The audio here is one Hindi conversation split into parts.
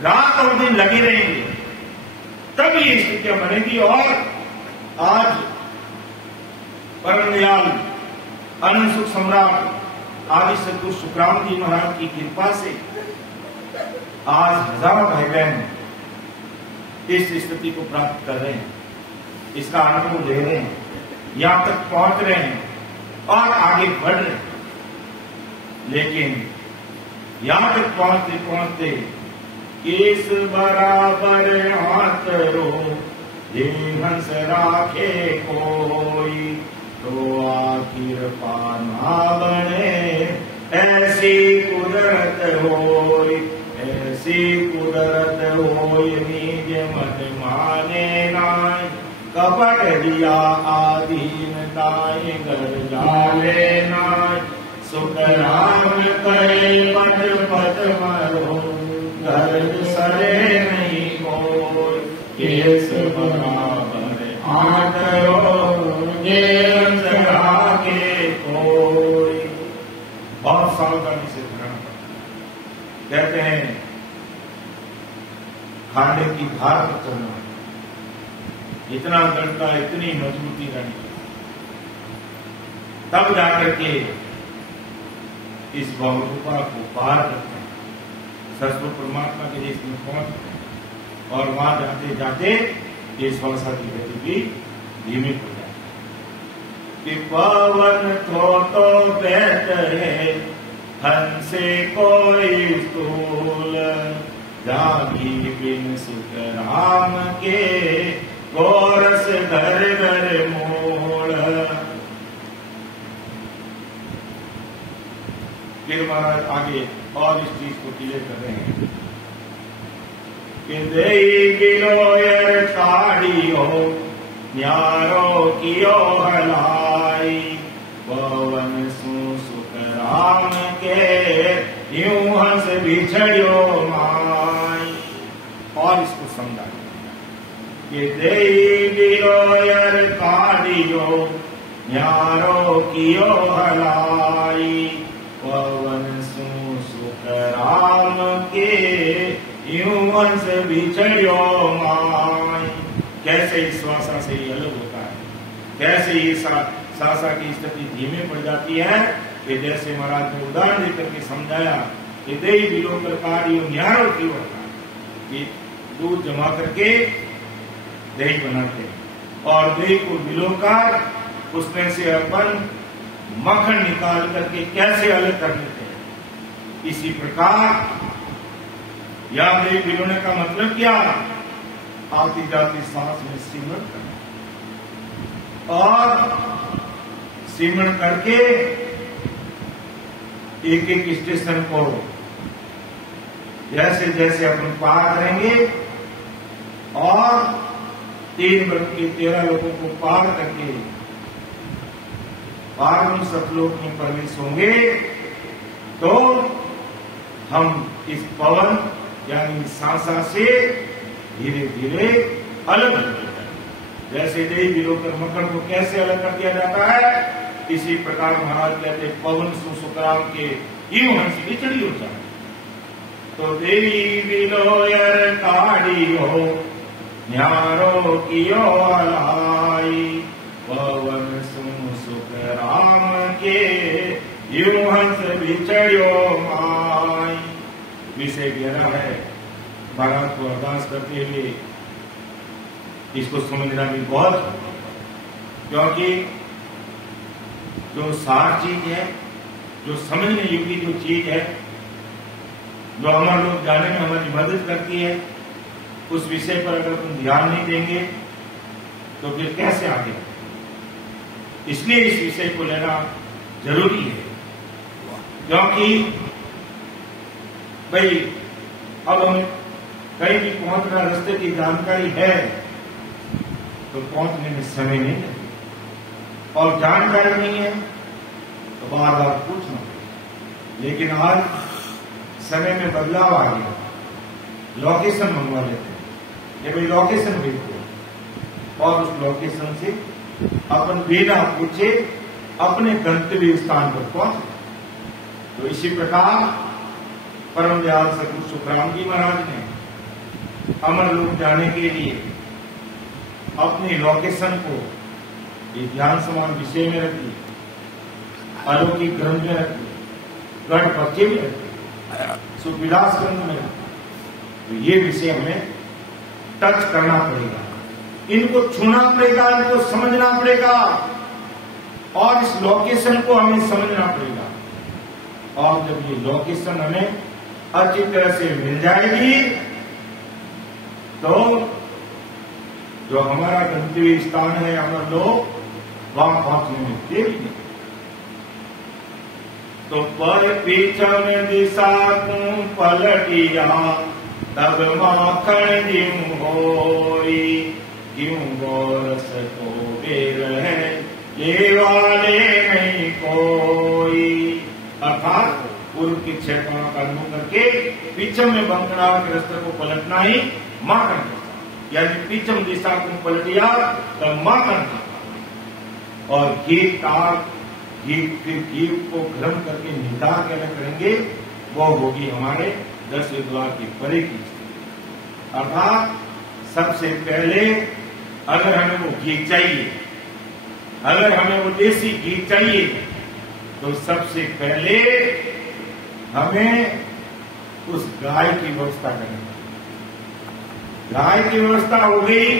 रात और दिन लगे रहेंगे, तब ये स्थितियां बनेगी। और आज परम दयाल अनंत सुख सम्राट आदि सद्गुरु सुखराम जी महाराज की कृपा से आज हजारों भाई बहन इस स्थिति को प्राप्त कर रहे हैं, इसका अनुभव ले रहे हैं, यहां तक पहुंच रहे हैं और आगे बढ़ रहे हैं। लेकिन यहां तक पहुंचते पहुंचते किस बराबर हाथ रो ये हंस राखे कोई, तो आखिर पाना बने ऐसी कुदरत होई, ऐसी कुदरत होई निज मन माने नाय, कपट दिया आधीन ताय घर जाले नाय, सुख राम करे पद पद मरो घर सरे नहीं कोई, केस बराबर आटरो ये सरा के कोई। बहुत सावधानी से ध्यान कहते हैं खाने की धार पर चलना, इतना दृढ़ता इतनी मजबूती रहनी, तब जाकर के इस बहुरूपा को पार करते हैं, सचमुच परमात्मा के देश में पहुंचते हैं। और वहां जाते जाते ये श्वासा की गति भी धीमी हो जाती है कि पवन तो बेहतर हंसे कोई स्थूल, जागी बिन सुख राम के गोरस घर घर मूल। फिर महाराज आगे और इस चीज को क्लियर कर रहे हैं कि देई बिलोयर काढ़ी हो न्यारो कियो हलाई, पवन सु सुख राम के यूं हंस बिछड़ियो माई। और इसको समझा कि देई बिलोयर काढ़ी हो न्यारो कियो हलाई, पवन सु सुख राम के यूं हंस बिछड़ियो माई। कैसे इस श्वासा से ये अलग होता है, कैसे ये श्वासा की स्थिति धीमे पड़ जाती है कि जैसे महाराज ने उदाहरण देकर के समझाया कि दही बिलोकर कार्य न्यारो की होता है कि दूध जमा करके दही बनाते हैं और दही को बिलोकर उसमें से अपन मक्खन निकाल करके कैसे अलग कर लेते हैं। इसी प्रकार याद दही बिलोने का मतलब क्या, आती जाती सांस में सिमरण करना और सिमरण करके एक एक स्टेशन को जैसे जैसे अपन पार करेंगे और 3 वर्ग के 13 लोगों को पार करके पार सतलोक में प्रवेश होंगे तो हम इस पवन यानी सांसा से धीरे धीरे अलग हो जाते हैं। जैसे दही बिलोकर मक्खन को कैसे अलग कर दिया जाता है, इसी प्रकार महाराज कहते पवन सुखराम के यूं हंस बिछड़ी हो जाए। तो देवी बिलोयर काढ़ी हो न्यारो कियो हलाई, पवन सुख राम के यूं हंस बिछड़ियो माई। विषय गहरा है, महाराज को अरदास करते हुए इसको समझना भी बहुत, क्योंकि जो सार चीज है, जो समझने योग्य जो चीज है, जो हमारे लोग जाने में हमारी मदद करती है, उस विषय पर अगर तुम ध्यान नहीं देंगे तो फिर कैसे आगे। इसलिए इस विषय को लेना जरूरी है, क्योंकि भाई अब हमें कहीं भी पहुंचना रास्ते की जानकारी है तो पहुंचने में समय नहीं है, और जानकारी नहीं है तो बार बार पूछना। लेकिन आज समय में बदलाव आ गया, लोकेशन मंगवा लेते हैं, ये भाई लोकेशन भेज दो और उस लोकेशन से अपन बिना पूछे अपने गंतव्य स्थान पर पहुंच। तो इसी प्रकार परम दयाल सद्गुरु सुखराम जी महाराज ने अमर लोक जाने के लिए अपनी लोकेशन को ये ध्यान समान विषय में रखिए, अलौकिक ग्रंथ में रखिए, गढ़ पर्चे में रखिए, सुविलास ग्रंथ में रखिए। तो ये विषय हमें टच करना पड़ेगा, इनको छूना पड़ेगा, इनको समझना पड़ेगा और इस लोकेशन को हमें समझना पड़ेगा। और जब ये लोकेशन हमें अच्छी तरह से मिल जाएगी तो जो हमारा गंतव्य स्थान है अमर लोक, वहां पहुंचने में देरी नहीं। तो पर पीछम दिशा तुम पलटिया, तब माखन जिम होई, क्यों गोरस को बेर है ये वाले नहीं कोई। अर्थात पूर्व की 6 कर्म करके पीछम में बंकना के रास्ते को पलटना ही माखन, यानी पीछम दिशा को पलटिया तब माखन। और घी को गर्म करके निकाल के करेंगे, वो होगी हमारे 10 द्वार की परे की स्थिति। अर्थात सबसे पहले अगर हमें वो घी चाहिए, अगर हमें वो देसी घी चाहिए, तो सबसे पहले हमें उस गाय की व्यवस्था करनी है। गाय की व्यवस्था हो गई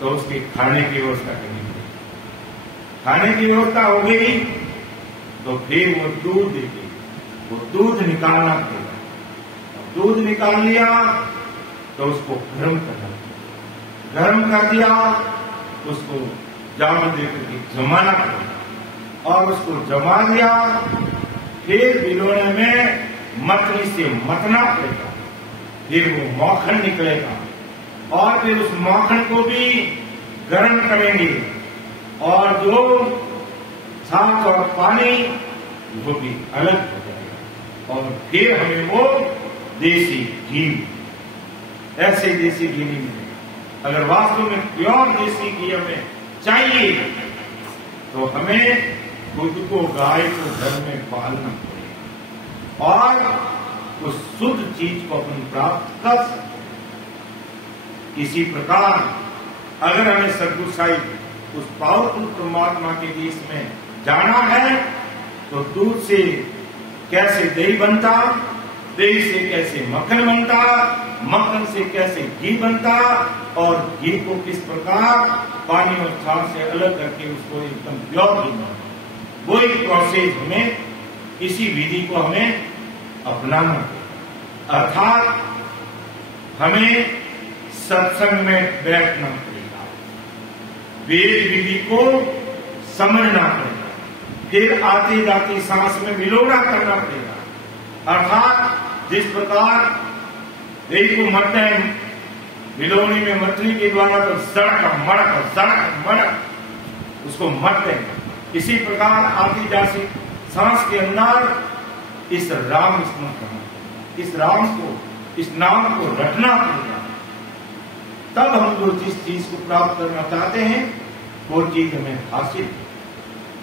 तो उसके खाने की व्यवस्था करनी पड़ेगी। खाने की व्यवस्था हो गई तो फिर वो दूध देगी, वो दूध निकालना पड़ेगा। दूध निकाल लिया तो उसको गर्म करना, गर्म कर दिया उसको जामन देकर के जमाना पड़ेगा और उसको जमा दिया, फिर बिलोने में मथनी से मथना पड़ेगा, फिर वो माखन निकलेगा और फिर उस माखन को भी गर्म करेंगे और जो छाछ और पानी वो भी अलग हो जाएगा और फिर हमें वो देसी घी, ऐसे देसी घी नहीं मिलेगा। अगर वास्तव में प्योर देसी घी हमें चाहिए तो हमें खुद को, गाय को घर में पालना पड़ेगा और उस शुद्ध चीज को अपन प्राप्त कर सकते। इसी प्रकार अगर हमें सद्गुरु साहिब उस पावरफुल परमात्मा के देश में जाना है तो दूध से कैसे दही बनता, दही से कैसे मक्खन बनता, मक्खन से कैसे घी बनता और घी को किस प्रकार पानी और छाछ से अलग करके उसको एकदम प्योर घी बनाना, वो एक प्रोसेस हमें, इसी विधि को हमें अपनाना पड़ेगा। अर्थात हमें सत्संग में बैठना पड़ेगा, वेद विधि को समझना पड़ेगा, फिर आती जाती सांस में विलोड़ा करना पड़ेगा। अर्थात जिस प्रकार देह को मरते हैं विलोनी में मछली के द्वारा तो सड़क मड़क उसको मरते हैं, इसी प्रकार आती जाती सांस के अंदर इस राम स्मरण करना, इस राम को, इस नाम को रटना पड़ेगा। तब हम जो जिस चीज को प्राप्त करना चाहते हैं वो चीज हमें हासिल।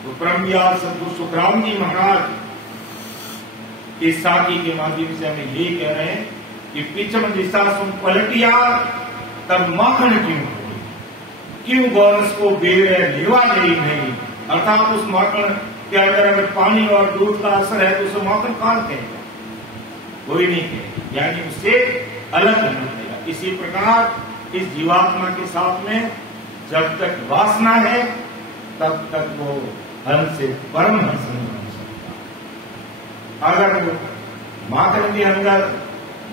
तो परमयाद सद्गुरु सुखराम जी महाराज इस साखी के माध्यम से हमें ये कह रहे हैं कि पिछम दिशा सुन पलटिया तब माखन क्यों गौरस को बेर है लेवा ले नहीं। अर्थात उस माखन के अंदर अगर पानी और दूध का असर है तो उसे माखन कौन कहेगा, कोई नहीं कहेगा, यानी उससे अलग नहीं कहेगा। इसी प्रकार इस जीवात्मा के साथ में जब तक वासना है तब तक वो हंस से परम हंस नहीं बन सकता। अगर वो माखन के अंदर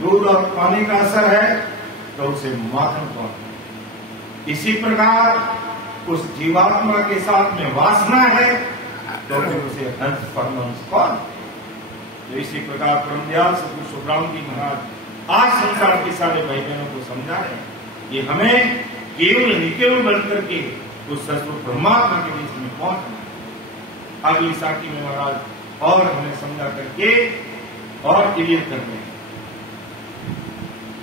दूध और पानी का असर है तो उसे माखन कौन। इसी प्रकार उस जीवात्मा के साथ में वासना है तो फिर उसे हंस परमहंस कौन। तो इसी प्रकार परमदयाल सद्गुरु सुखराम जी महाराज आज संसार के सारे भाई बहनों को समझा रहे हैं कि हमें केवल निकेवल बनकर के उस सतगुरु परमात्मा के देश में पहुंचना है। अगली साखी में महाराज और हमें समझा करके और क्लियर करते हैं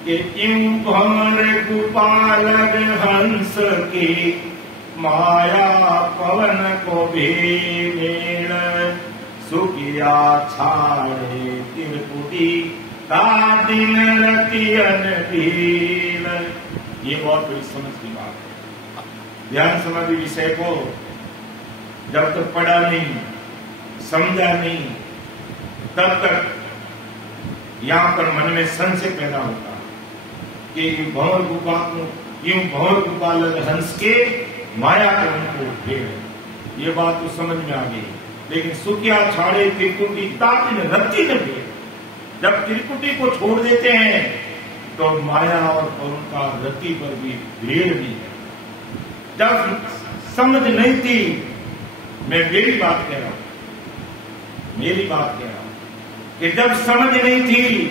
कि इन भवन गोपालक हंस की माया पवन को भेड़ सुखिया छाड़े त्रिपुटी दिन रतियन भील। ये बहुत बड़ी समझ की बात है। ध्यान समाधि विषय को जब तक पढ़ा नहीं, समझा नहीं, तब तक यहां पर मन में संशय पैदा होता है कि भंवर गुफा को यूं भंवर गुफा लग हंस के माया को उनको भेड़। ये बात तो समझ में आ गई। लेकिन सुखिया छाड़े त्रिकुटी तापिन रत्ती न भेड़। जब त्रिकुटी को छोड़ देते हैं तो माया और पवन का रति पर भी भेड़ भी है। जब समझ नहीं थी, मैं मेरी बात कह रहा हूं, मेरी बात कह रहा हूं कि जब समझ नहीं थी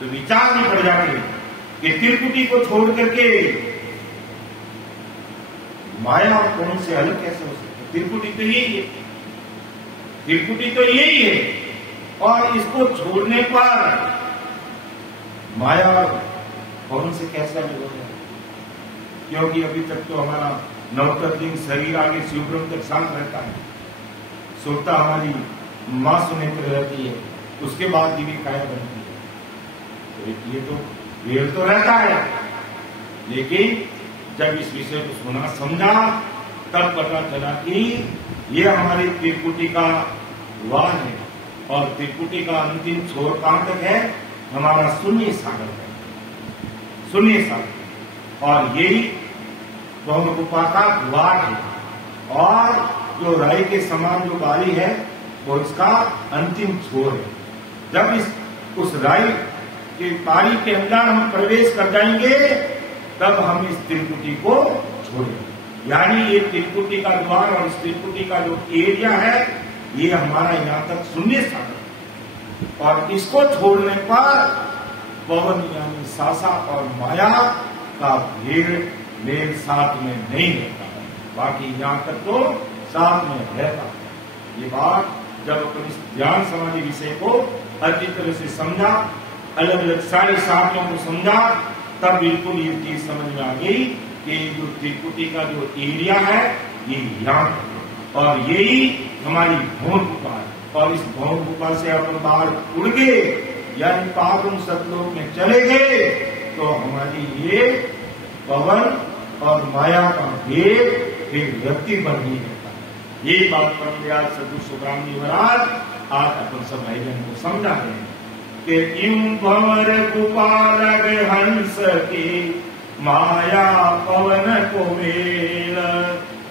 तो विचार में पड़ जाते कि त्रिकुटी को छोड़ करके माया और पवन से अलग कैसे हो सकते। त्रिकुटी तो यही है, त्रिकुटी तो यही है। और इसको छोड़ने पर माया और पवन से कैसा अलग हो जाए? क्योंकि अभी तक तो हमारा नवतत्लिंग शरीर आगे शिवब्रह्म तक शांत रहता है, सुरता हमारी मां सुनेत्र रहती है, उसके बाद दिव्य काया बनती है। तो ये तो वेल तो रहता है। लेकिन जब इस विषय को सुना समझा तब पता चला कि ये हमारी त्रिकुटी का द्वार है और त्रिकुटी का अंतिम छोर कहां तक है? हमारा शून्य सागर है, शून्य सागर। और यही भंवर गुफा का द्वार है और जो राई के समान जो बारी है वो इसका अंतिम छोर है। जब उस राई की बारी के अंदर हम प्रवेश कर जाएंगे तब हम इस त्रिकुटी को छोड़ेंगे। यानी ये त्रिकुटी का द्वार और इस त्रिकुटी का जो एरिया है ये हमारा यहाँ तक शून्य सागर। और इसको छोड़ने पर पवन यानी सासा और माया का भेड़ मेरे साथ में नहीं रहता है, बाकी यहाँ तक तो साथ में रहता है। ये बात जब अपन इस ध्यान समाधि विषय को अच्छी तरह से समझा, अलग अलग सारे साथियों को समझा, तब बिल्कुल ये चीज समझ में आ गई कि जो त्रिकुटी का जो एरिया है ये यहाँ और यही हमारी भंवर गुफा है। और इस भंवर गुफा से अपन बाहर उड़ गए यानी पावन सतलोक में चले गए तो हमारी ये पवन और माया का भेद फिर व्यक्ति बन ही रहता है। ये बात परम दयाल सद्गुरु सुखराम जी महाराज आज अपन सब भाई बहन को समझा रहे हैं कि यूं भंवर गुफा लग हंस की माया पवन को मेल।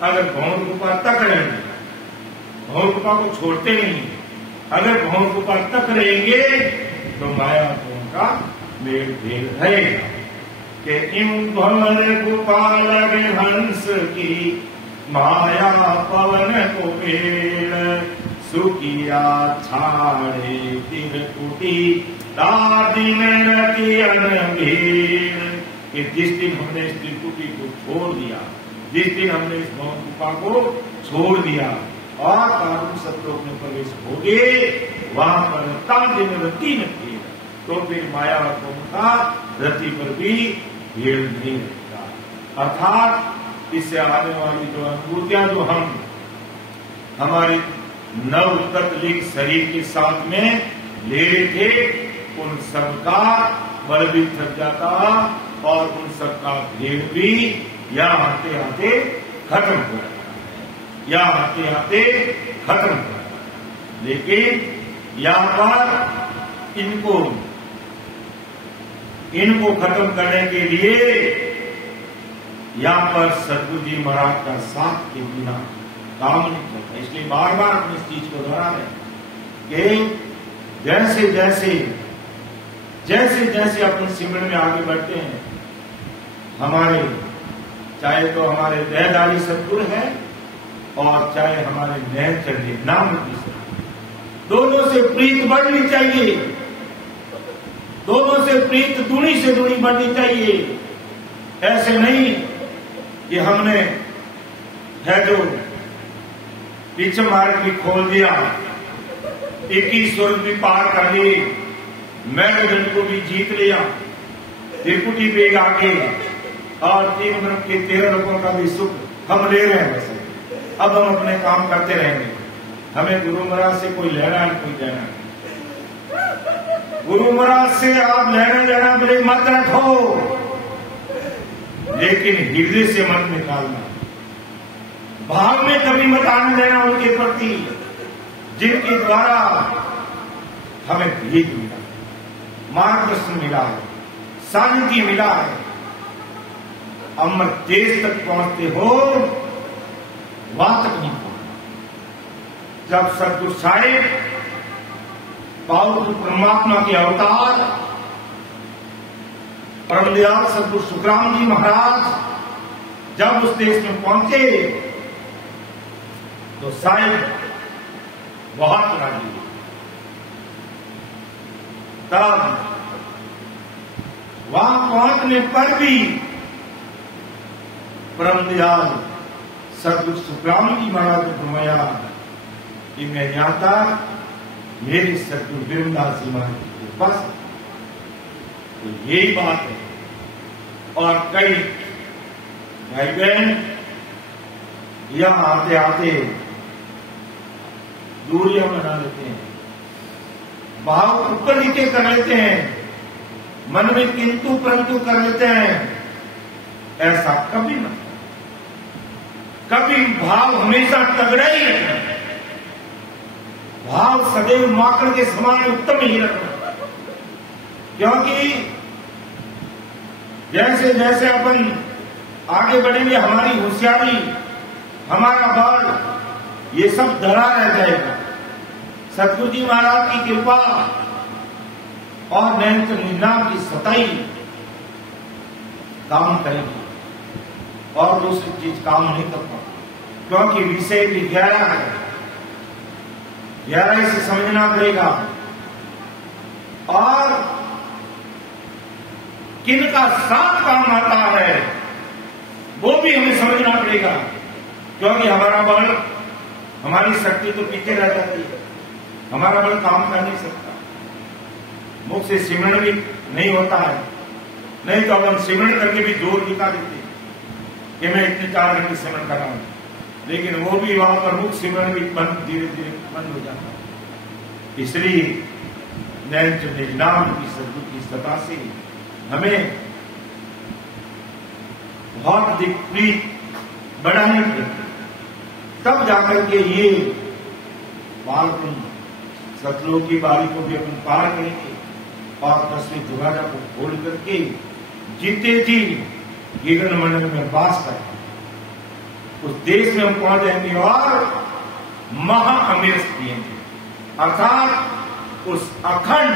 अगर भंवर गुफा तक रहेंगे, भंवर गुफा को छोड़ते नहीं, अगर भंवर गुफा तक रहेंगे तो माया पवन का मेल भेद रहेगा। कि यूं भंवर गुफा लग हंस की माया पवन को मेल। सुखिया छाड़े त्रिकुटी दादिन रतियन भील। कि जिस दिन हमने इस त्रिकुटी को छोड़ दिया, जिस दिन हमने इस भंवर गुफा को छोड़ दिया और पावन सतलोक में प्रवेश हो गए, वहां पर दादिन रति न भील, तो फिर माया और पवन का रति पर भी भेड़ नहीं रहता। अर्थात इससे आने वाली जो अनुभूतियां जो हम हमारे नव तत्लिंग शरीर के साथ में ले रहे थे उन सबका बल भी थक जाता और उन सबका भेड़ भी यहाँ आते आते खत्म हो जाता है, यहाँ आते आते खत्म हो जाता है। लेकिन यहाँ पर इनको खत्म करने के लिए यहाँ पर सद्गुरु जी महाराज का साथ के बिना काम नहीं चलता। इसलिए बार बार हम इस चीज को दोहरा रहे हैं कि जैसे जैसे अपन सिमरन में आगे बढ़ते हैं, हमारे चाहे तो हमारे देहधारी सद्गुरु हैं और चाहे हमारे नैन चढ़े नाम की सद्गुरु, दोनों से प्रीत बढ़नी चाहिए, दोनों से प्रीत दूनी से दूनी बढ़नी चाहिए। ऐसे नहीं कि हमने है जो पीछे मार्ग भी खोल दिया, 21 स्वर्ग भी पार कर लिए, मैगजन को भी जीत लिया, त्रिकुटी पे आके और 3 ब्रह्म के 13 लोगों का भी सुख हम ले रहे हैं। वैसे अब हम अपने काम करते रहेंगे, हमें गुरु महाराज से कोई लेना है कोई देना है। गुरु महाराज से आप लेना देना बड़े मत रखो, लेकिन हृदय से मत निकालना, भाव में कभी मत आने देना उनके प्रति जिनके द्वारा हमें भेद मिला, मार्गदर्शन मिला है, शांति मिला है। अमर देश तक पहुंचते हो, वहां तक नहीं पहुंचना। जब सतगुरु साहिब पावन परमात्मा के अवतार परम दयाल सतगुरु सुखराम जी महाराज जब उस देश में पहुंचे तो साहिब बहुत राजी हुए। तब वहां पहुंचने पर भी परम दयाल सतगुरु सुखराम जी महाराज ने फरमाया कि मैं जाता मेरे सतगुरु वीरदास जी महाराज के पास, तो यही बात है। और कई भाई बहन यहां आते आते दूरियां बना लेते हैं, भाव ऊपर नीचे कर लेते हैं, मन में किंतु परंतु कर लेते हैं। ऐसा कभी मत, कभी भाव हमेशा तगड़ा ही रखना, भाव सदैव माकड़ के समान उत्तम ही रखना। क्योंकि जैसे जैसे अपन आगे बढ़ेंगे हमारी होशियारी, हमारा बल, ये सब धरा रह जाएगा। सतगुरु जी महाराज की कृपा और नैन निनाम की सताई काम करेगी और दूसरी चीज काम नहीं कर पाती, क्योंकि विषय भी गहरा है, गहराई से समझना पड़ेगा। और किनका साथ काम आता है वो भी हमें समझना पड़ेगा, क्योंकि हमारा बल, हमारी शक्ति तो पीछे रह जाती है, हमारा बल काम कर नहीं सकता, मुख से सिमरण भी नहीं होता है। नहीं तो अपन सिमरण करके भी जोर दिखा देते कि मैं इतने 4 घंटे सिमरण कर रहा हूं, लेकिन वो भी वहां पर मुख सिमरण भी बंद, धीरे धीरे बंद हो जाता है। इसलिए नैन निनाम की सद्गुरु की सता से हमें बहुत अधिक प्रीत बढ़ानी पड़ेगी, तब जाकर के ये बालपन सतलोक की बारी को भी अपन पार करेंगे और 10वीं दरवाजा को खोल करके जीते जी गगन मंडल में वास करेंगे, उस देश में हम पहुंच जाएंगे और महा अमृत पिएंगे, अर्थात उस अखंड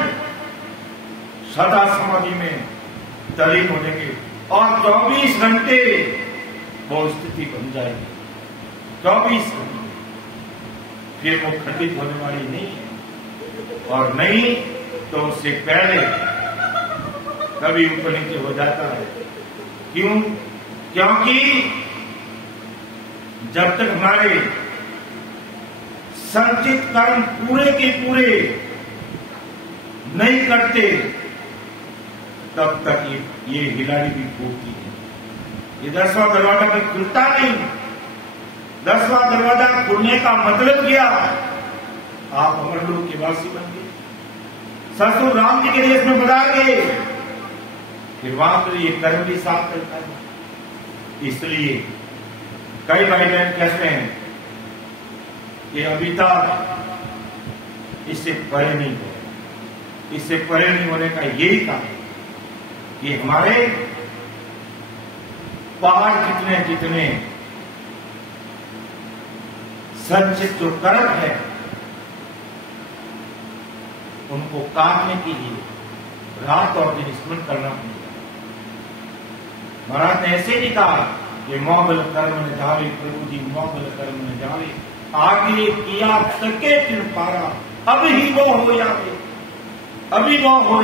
सदा समाधि में तलीन हो जाएंगे और 24 घंटे वो स्थिति बन जाएगी। 24 घंटे फिर वो खंडित होने वाली नहीं है, और नहीं तो उससे पहले कभी ऊपर नीचे हो जाता है। क्यों? क्योंकि जब तक हमारे संचित कर्म पूरे के पूरे नहीं करते तब तक ये हिलाड़ी भी फूटती है। ये 10वां दरवाजा भी खुलता नहीं। 10वां दरवाजा खुलने का मतलब क्या? आप अमरलोक के वासी बन गए, ससुर राम जी के देश में बता गए, फिर वहां पर ये कर्म भी साफ करता है। इसलिए कई भाई बहन कहते हैं कि अभी तक इससे परे नहीं हो, इससे परे नहीं होने का यही कारण कि हमारे पहाड़ जितने जितने संचित जो कर्म है उनको काटने के लिए रात और दिन स्मरण करना पड़ेगा। महाराज ने ऐसे नहीं कहा कि मोगल कर्म न जावे, प्रभु जी मोगल कर्म न जावे, आगे किया सके फिर पारा, अब ही वो हो जावे, अभी वो हो।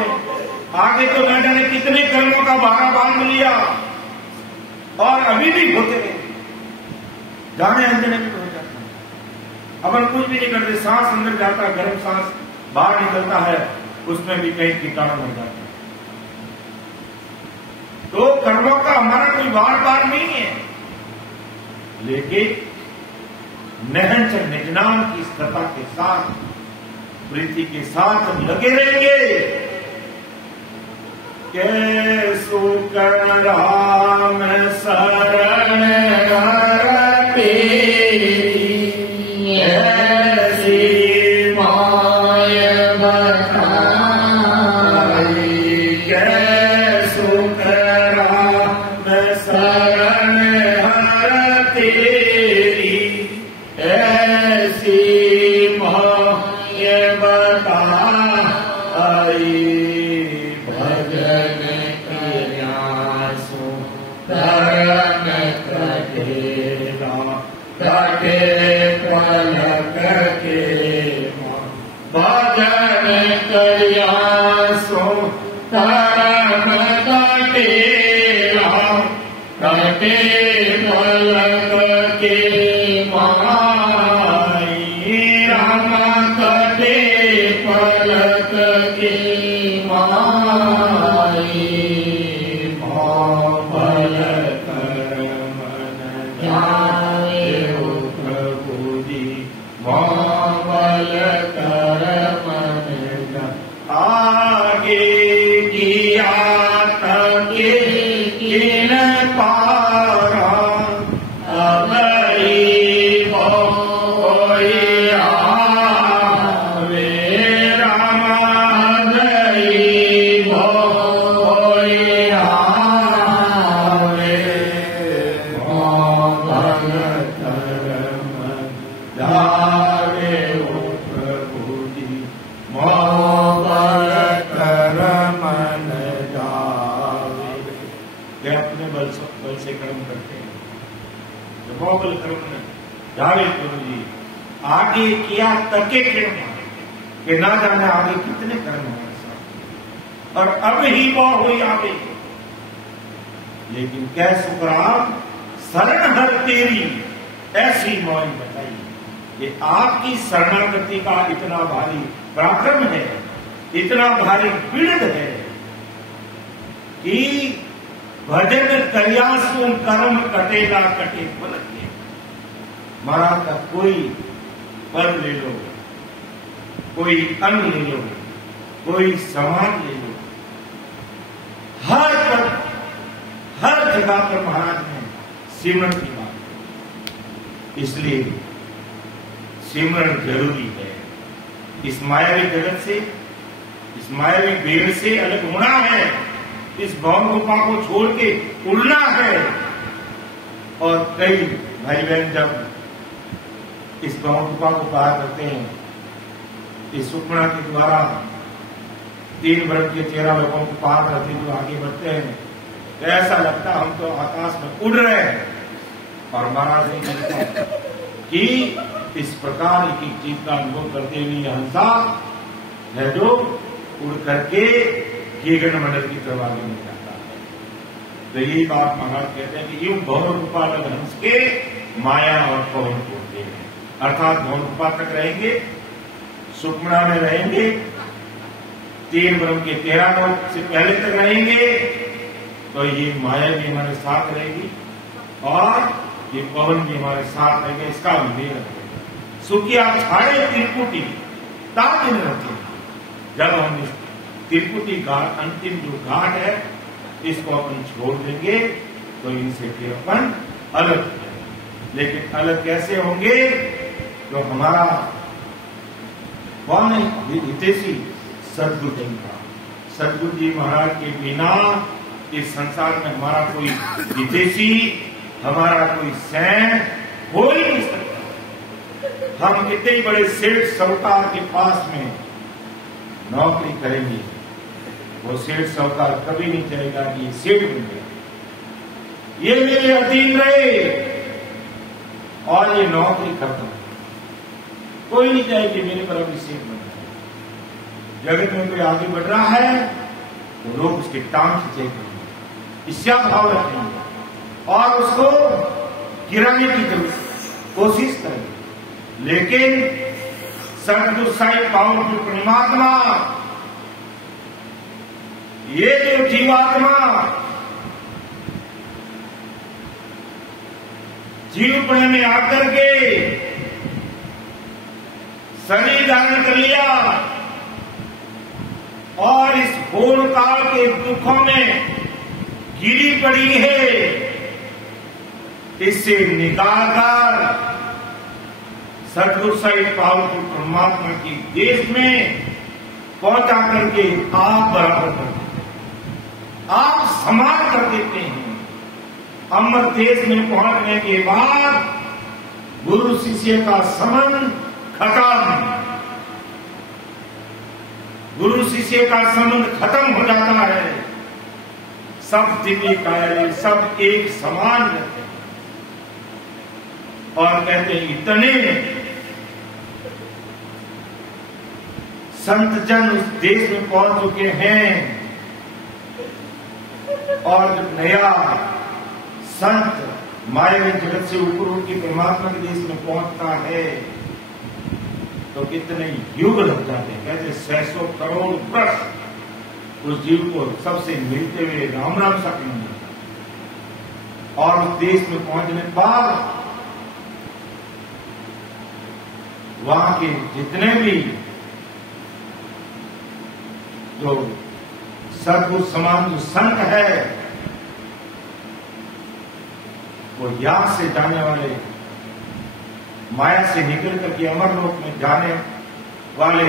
आगे तो न जाने कितने कर्मों का भारा बांध लिया और अभी भी होते रहे, जाने अनजाने में हो जाता है। अपन कुछ भी नहीं करते, सांस अंदर जाता है, गर्म सांस बाहर निकलता है, उसमें भी कई कीटाणु हो जाते हैं। तो कर्मों का हमारा कोई बार बार नहीं है, लेकिन नहन च निजनाम की सत्ता के साथ, प्रीति के साथ हम लगे रहेंगे के सुख राम शरण हर तेरी, ऐसी माय बताई के सुख राम शरण हर तेरी, ऐसी माय बताई। भजन प्रयासो धर्म कटेला, कटे पलक के भजन प्रयासो धर्म कटेला, कटे पलक के माई राम, कटे पलक के माई। मोहबल कर मन ध्याए हो प्रभु जी, मोहबल कर मन आगे किया तके किन पारा, अब कोई आवे राम, कोई आवे। मोहबल कर मन ध्याए हो प्रभु जी, मोहबल कर मन ध्याए। वे अपने बल से कर्म करते हैं, मोहबल कर्म न ध्याए प्रभु जी। आगे किया तके कर्म, कि ना जाने आगे कितने कर्म हमारे साथ, और अब ही वो हुई आगे। लेकिन कह सुखराम शरण हर तेरी, ऐसी मौज बताई। ये आपकी शरणागति का इतना भारी पराक्रम है, इतना भारी पीड़ित है कि भजन करियासु कर्म कटेगा, कटे पलक के। महाराज का कोई पद ले लो, कोई अन्न ले लो, कोई सामान ले लो, हर पद हर जगह पर महाराज ने सिमरन की बात की। इसलिए सिमरन जरूरी है। इस मायावी जगत से, इस मायावी बेड़ से अलग होना है, इस भवन रूपा को छोड़ के उड़ना है। और कई भाई बहन जब इस भवन रूपा को पार करते हैं, इस सुखमणा के द्वारा 3 वर्ष के 13 लोगों को पार करते जो आगे बढ़ते हैं, तो ऐसा लगता हम तो आकाश में उड़ रहे हैं। और महाराज ने कहता कि इस प्रकार की चीज का अनुभव करते हुए हंसा है जो उड़ करके गगन मंडल की तरफ आगे नहीं जाता है। तो यही बात महाराज कहते हैं कि यूं भवन रूपा हंस के माया और पवन तोड़ते हैं, अर्थात भवन रूपा तक रहेंगे, सुखमणा में रहेंगे, 3 ब्रह्म के 13 लोक से पहले तक रहेंगे, तो ये माया भी हमारे साथ रहेगी और ये पवन भी हमारे साथ रहेंगे। इसका विवेक रखेगा। सुखिया छाड़े त्रिपुटी तादिन रखे। जब हम इस त्रिपुटी घाट, अंतिम जो घाट है, इसको अपन छोड़ देंगे तो इनसे फिर अपन अलग हो जाएंगे। लेकिन अलग कैसे होंगे? तो हमारा कौन है हितेशी? सदगुरु जी का। सदगुरु जी महाराज के बिना इस संसार में हमारा कोई हितेशी, हमारा कोई सैन हो ही नहीं सकता। हम कितने बड़े सेठ साहूकार के पास में नौकरी करेंगे, वो सेठ साहूकार कभी नहीं चाहेगा कि ये सेठ बन गया, ये मेरे अधीन रहे और ये नौकरी खत्म। कोई नहीं चाहे कि मेरे पर अभी सेठ बन जाए। जगत में कोई आगे बढ़ रहा है तो लोग उसके टांग खींचेंगे, ईर्ष्या भाव रखेंगे और उसको गिराने की कोशिश करेंगे। लेकिन सदगुरु साईं पावरफुल परमात्मा, ये जो जीवात्मा जीवपण में आकर के शरीर धारण कर लिया, और इस घोर काल के दुखों में गिरी पड़ी है, इससे निकालकर सदगुरु साहिब पावरफुल परमात्मा की देश में पहुंचा करके आप बराबर कर देते हैं, आप समान कर देते हैं। अमर देश में पहुंचने के बाद गुरु शिष्य का संबंध खत्म, गुरु शिष्य का संबंध खत्म हो जाता है। सब दिव्य काया, सब एक समान रहते हैं और कहते हैं इतने संत जन उस देश में पहुंच चुके हैं और जब नया संत मायावी जगत से ऊपर उठ के परमात्मा के देश में पहुंचता है तो कितने युग लग जाते हैं। कहते 600 करोड़ वर्ष उस जीव को सबसे मिलते हुए राम राम सा कहेंगे। और उस देश में पहुंचने के बाद वहां के जितने भी जो सदगुरु समान जो संत है, वो यहां से जाने वाले, माया से निकल करके अमरलोक में जाने वाले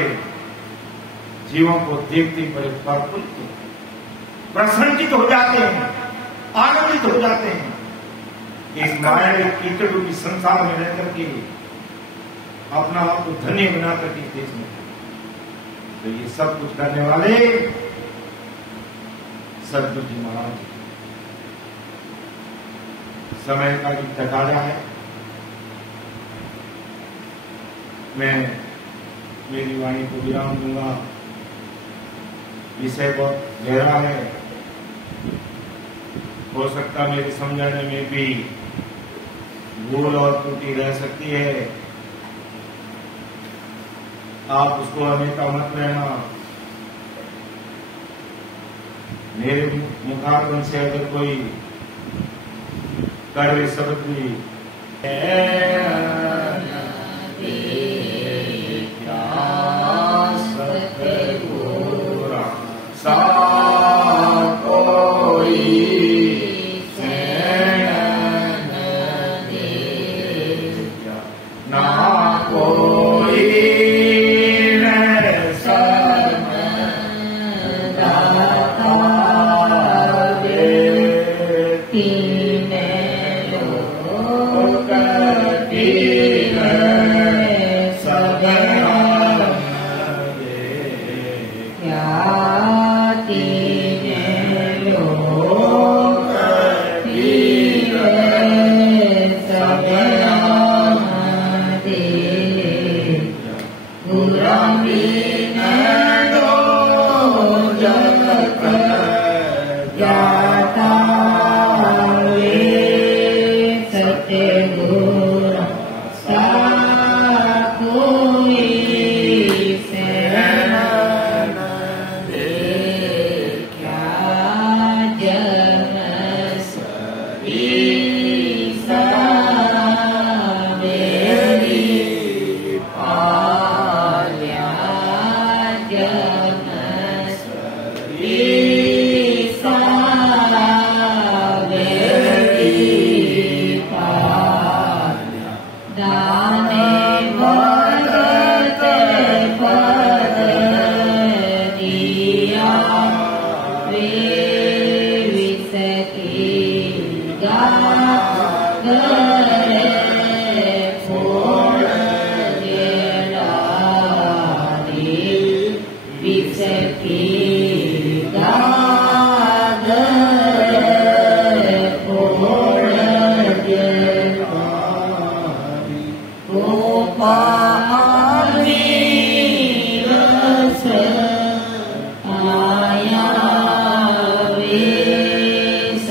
जीवों को देखते ही बड़े प्रफुल्लित प्रसन्नचित हो जाते हैं, आनंदित हो जाते हैं। इस माया के कीचड़ रूपी संसार में रह करके अपना आप को धन्य बना करके देश में, तो ये सब कुछ करने वाले सदगुरु जी महाराज। समय का भी तकाजा है, मैं मेरी वाणी को विराम दूंगा। विषय बहुत गहरा है, हो सकता मेरे समझाने में भी भूल और त्रुटि रह सकती है, आप उसको अन्यथा मत लेना। मेरे मुखारबंद से अगर कोई कड़वे शब्द भी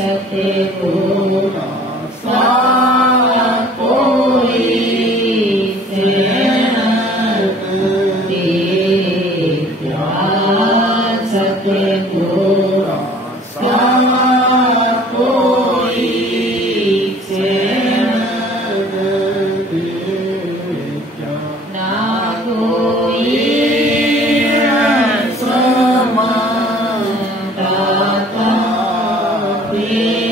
सत्य की